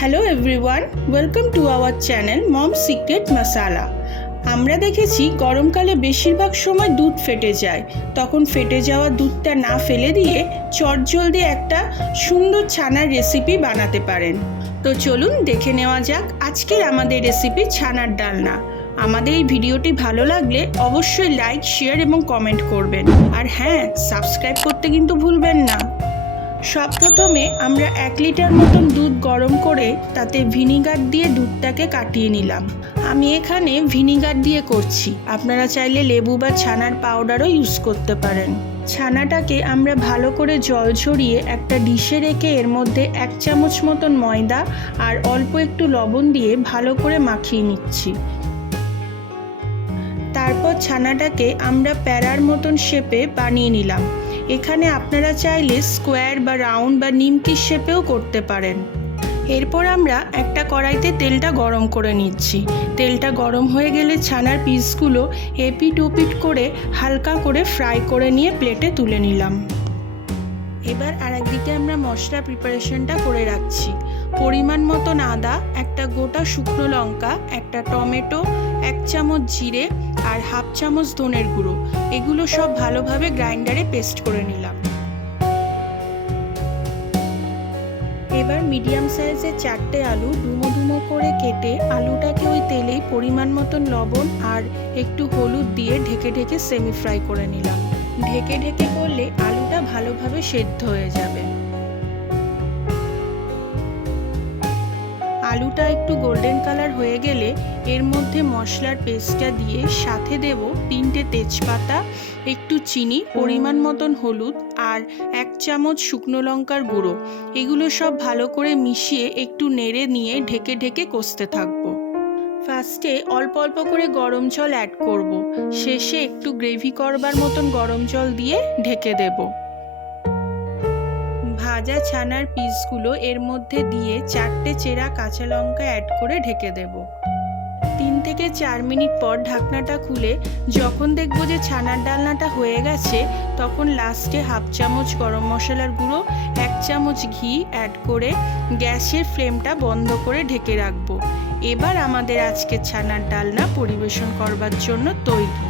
Hello everyone, welcome to our channel mom secret masala. আমরা দেখেছি গরমকালে বেশিরভাগ সময় দুধ ফেটে যায়। তখন ফেটে যাওয়া দুধটা না ফেলে দিয়ে চটজলদি একটা সুন্দর ছানার রেসিপি বানাতে পারেন। তো চলুন দেখে নেওয়া যাক আজকের আমাদের রেসিপি ছানার ডালনা। আমাদের এই ভিডিওটি ভালো লাগলে অবশ্যই লাইক, শেয়ার এবং কমেন্ট করবেন। আর হ্যাঁ, সাবস্ক্রাইব করতে কিন্তু ভুলবেন না। সব প্রথমে আমরা 1 লিটার মতন দুধ গরম করে তাতে ভিনিগার দিয়ে দুধটাকে কাটিয়ে নিলাম। আমি এখানে ভিনিগার দিয়ে করছি, আপনারা চাইলে লেবু বা ছানার পাউডারও ইউজ করতে পারেন। ছানাটাকে আমরা ভালো করে জল ঝরিয়ে একটা ডিশে রেখে এর মধ্যে 1 চামচ মতন ময়দা আর অল্প একটু লবণ দিয়ে ভালো করে মাখিয়ে নিচ্ছি। তারপর ছানাটাকে আমরা প্যারার মতন শেপে বানিয়ে নিলাম। এখানে আপনারা চাইলে স্কোয়ার বা রাউন্ড বা নিমকির শেপেও করতে পারেন। এরপর আমরা একটা কড়াইতে তেলটা গরম করে নিচ্ছি। তেলটা গরম হয়ে গেলে ছানার পিসগুলো এপিট ওপিট করে হালকা করে ফ্রাই করে নিয়ে প্লেটে তুলে নিলাম। এবার আরেকদিকে আমরা মশলা প্রিপারেশনটা করে রাখছি। পরিমাণ মতন আদা, একটা গোটা শুকনো লঙ্কা, একটা টমেটো, 1 চামচ জিরে আর 1/2 চামচ ধনের গুঁড়ো, এগুলো সব ভালোভাবে গ্রাইন্ডারে পেস্ট করে নিলাম। এবার মিডিয়াম সাইজের 4টে আলু ডুমো ডুমো করে কেটে আলুটাকে ওই তেলেই পরিমাণ মতন লবণ আর একটু হলুদ দিয়ে ঢেকে ঢেকে সেমি ফ্রাই করে নিলাম। ঢেকে ঢেকে করলে আলুটা ভালোভাবে সেদ্ধ হয়ে যাবে। আলুটা একটু গোল্ডেন কালার হয়ে গেলে এর মধ্যে মশলার পেস্টটা দিয়ে সাথে দেব 3টে তেজপাতা, একটু চিনি, পরিমাণ মতন হলুদ আর 1 চামচ শুকনো লঙ্কার গুঁড়ো। এগুলো সব ভালো করে মিশিয়ে একটু নেড়ে নিয়ে ঢেকে ঢেকে কষতে থাকবো। ফার্স্টে অল্প অল্প করে গরম জল অ্যাড করব, শেষে একটু গ্রেভি করবার মতন গরম জল দিয়ে ঢেকে দেব। ভাজা ছানার পিসগুলো এর মধ্যে দিয়ে 4টে চেরা কাঁচা লঙ্কা অ্যাড করে ঢেকে দেব। 3 থেকে 4 মিনিট পর ঢাকনাটা খুলে যখন দেখব যে ছানার ডালনাটা হয়ে গেছে, তখন লাস্টে 1/2 চামচ গরম মশলার গুঁড়ো, 1 চামচ ঘি অ্যাড করে গ্যাসের ফ্লেমটা বন্ধ করে ঢেকে রাখবো। এবার আমাদের আজকে ছানার ডালনা পরিবেশন করবার জন্য তৈরি।